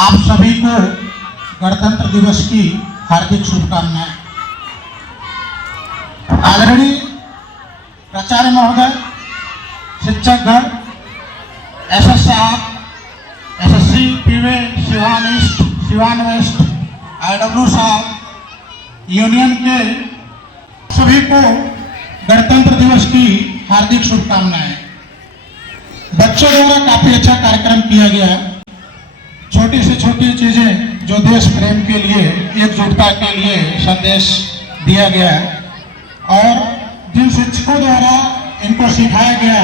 आप सभी को गणतंत्र दिवस की हार्दिक शुभकामनाएं। आदरणीय प्राचार्य महोदय, शिक्षकगण, एसएस साहब, एसएससी पीवे सिवान वेस्ट, IW साहब, यूनियन के सभी को गणतंत्र दिवस की हार्दिक शुभकामनाएं। बच्चों द्वारा काफी अच्छा कार्यक्रम किया गया। छोटी से छोटी चीजें जो देश प्रेम के लिए, एकजुटता के लिए संदेश दिया गया और जिन शिक्षकों द्वारा इनको सिखाया गया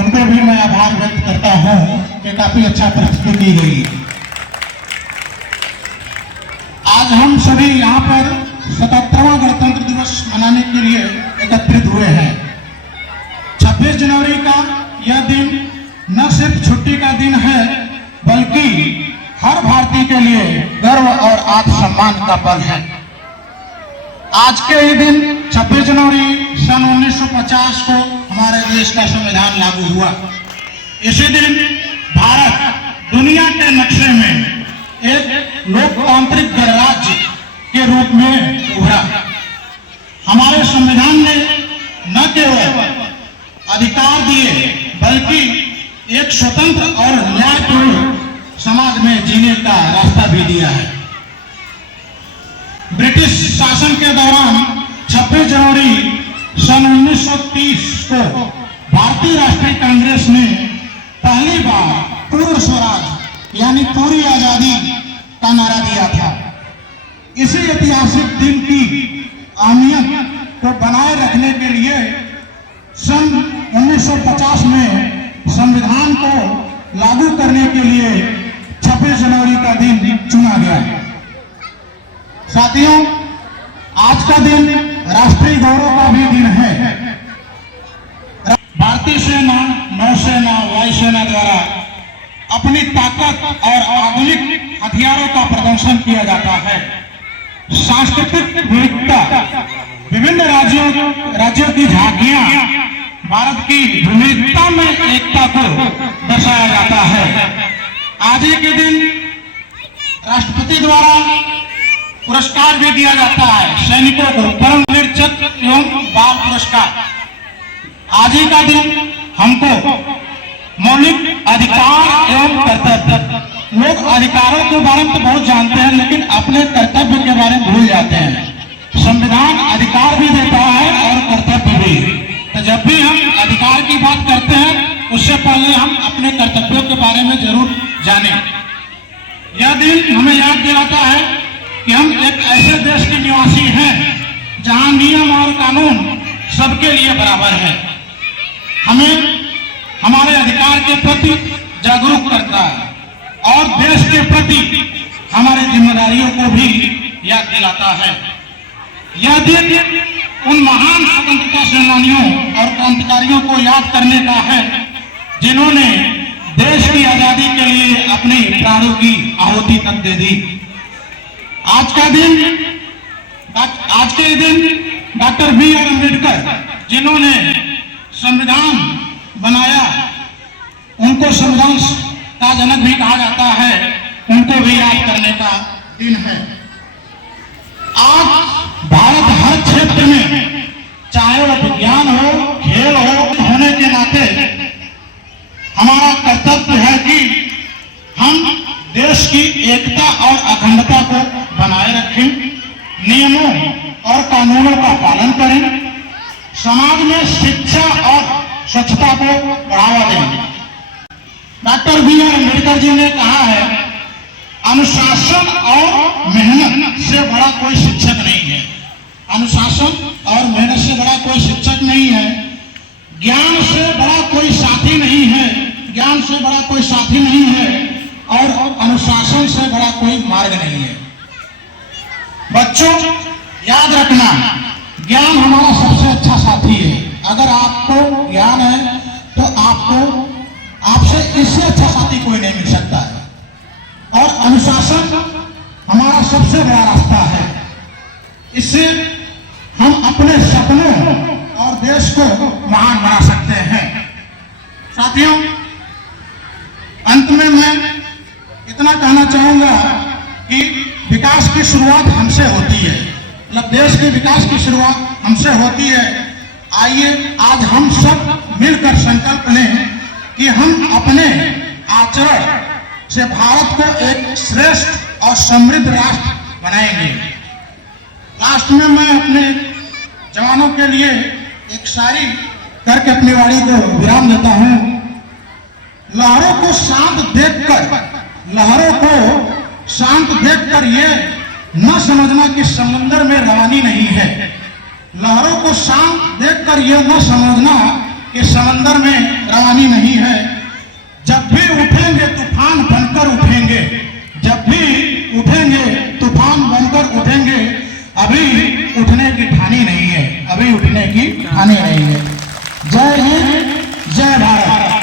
उनको भी मैं आभार व्यक्त करता हूं कि काफी अच्छा प्रस्तुति की गई। आज हम सभी यहाँ पर 77वां गणतंत्र दिवस मनाने के लिए एकत्रित हुए हैं। 26 जनवरी का यह दिन न सिर्फ छुट्टी का दिन है बल्कि हर भारतीय के लिए गर्व और आत्मसम्मान का पल है। आज के ही दिन 26 जनवरी सन 1950 को हमारे देश का संविधान लागू हुआ। इसी दिन भारत दुनिया के नक्शे में एक लोकतांत्रिक गणराज्य के रूप में उभरा। हमारे संविधान ने न केवल अधिकार दिए बल्कि एक स्वतंत्र और न्यायपूर्ण समाज में जीने का रास्ता भी दिया है। ब्रिटिश शासन के दौरान 26 जनवरी सन 1930 को भारतीय राष्ट्रीय कांग्रेस ने पहली बार पूर्ण स्वराज यानी पूरी आजादी का नारा दिया था। इसी ऐतिहासिक दिन की अहमियत को बनाए रखने के लिए सन 1950 में संविधान को लागू करने के लिए 26 जनवरी का दिन चुना गया। साथियों, आज का दिन राष्ट्रीय गौरव का भी दिन है। भारतीय सेना, नौसेना, वायुसेना द्वारा अपनी ताकत और आधुनिक हथियारों का प्रदर्शन किया जाता है। सांस्कृतिक विविधता, विभिन्न राज्यों की झांकियां भारत की विविधता में एकता को दर्शाया जाता है। आज ही के दिन राष्ट्रपति द्वारा पुरस्कार भी दिया जाता है सैनिकों को, परमवीर चक्र एवं बाल पुरस्कार। आज ही का दिन हमको मौलिक अधिकार एवं कर्तव्य, लोग अधिकारों के बारे में तो बहुत जानते हैं लेकिन अपने कर्तव्य के बारे में भूल जाते हैं। संविधान अधिकार भी देता है और कर्तव्य भी। तो जब भी हम अधिकार की बात करते हैं उससे पहले हम अपने कर्तव्यों के बारे में जरूर जानें। यह दिन हमें याद दिलाता है कि हम एक ऐसे देश के निवासी हैं जहां नियम और कानून सबके लिए बराबर है। हमें हमारे अधिकार के प्रति जागरूक करता है और देश के प्रति हमारी जिम्मेदारियों को भी याद दिलाता है। यह दिन उन महान स्वतंत्रता सेनानियों और क्रांतिकारियों को याद करने का है जिन्होंने देश की आजादी के लिए अपने प्राणों की आहुति तक दे दी। आज के दिन डॉक्टर B.R. अम्बेडकर जिन्होंने संविधान बनाया, उनको संविधान का जनक भी कहा जाता है, उनको भी याद करने का दिन है। आज भारत हर क्षेत्र में, चाहे वह विज्ञान हो, खेल हो, होने के नाते हमारा कर्तव्य है कि हम देश की एकता और अखंडता को बनाए रखें, नियमों और कानूनों का पालन करें, समाज में शिक्षा और स्वच्छता को बढ़ावा दें। Doctor B.R. अम्बेडकर जी ने कहा है, अनुशासन और मेहनत से बड़ा कोई शिक्षक नहीं है। अनुशासन और मेहनत से बड़ा कोई शिक्षक नहीं है। ज्ञान से बड़ा कोई साथी नहीं है, ज्ञान से बड़ा कोई साथी नहीं है और अनुशासन से बड़ा कोई मार्ग नहीं है। बच्चों, याद रखना, ज्ञान हमारा सबसे अच्छा साथी है। अगर आपको ज्ञान है तो आपसे इससे अच्छा साथी कोई नहीं मिल सकता है। और अनुशासन हमारा सबसे बड़ा रास्ता है। इससे हम अपने सपनों और देश को महान बना सकते हैं। साथियों, अंत में मैं इतना इतना कहना चाहूंगा कि विकास की शुरुआत हमसे होती है, मतलब देश के विकास की शुरुआत हमसे होती है। आइए आज हम सब मिलकर संकल्प लें कि हम अपने आचरण से भारत को एक श्रेष्ठ और समृद्ध राष्ट्र बनाएंगे। लास्ट में मैं अपने जवानों के लिए एक शायरी करके अपनी वाणी को विराम देता हूं। लहरों को शांत देखकर ये न समझना कि समुद्र में रवानी नहीं है। लहरों को शांत देखकर ये न समझना कि समंदर में रवानी नहीं है। जब भी उठेंगे तूफान बनकर उठेंगे, जब भी उठेंगे तूफान बनकर उठेंगे। अभी उठने की ठानी नहीं है, अभी उठने की ठानी नहीं है। जय हिंद, जय भारत।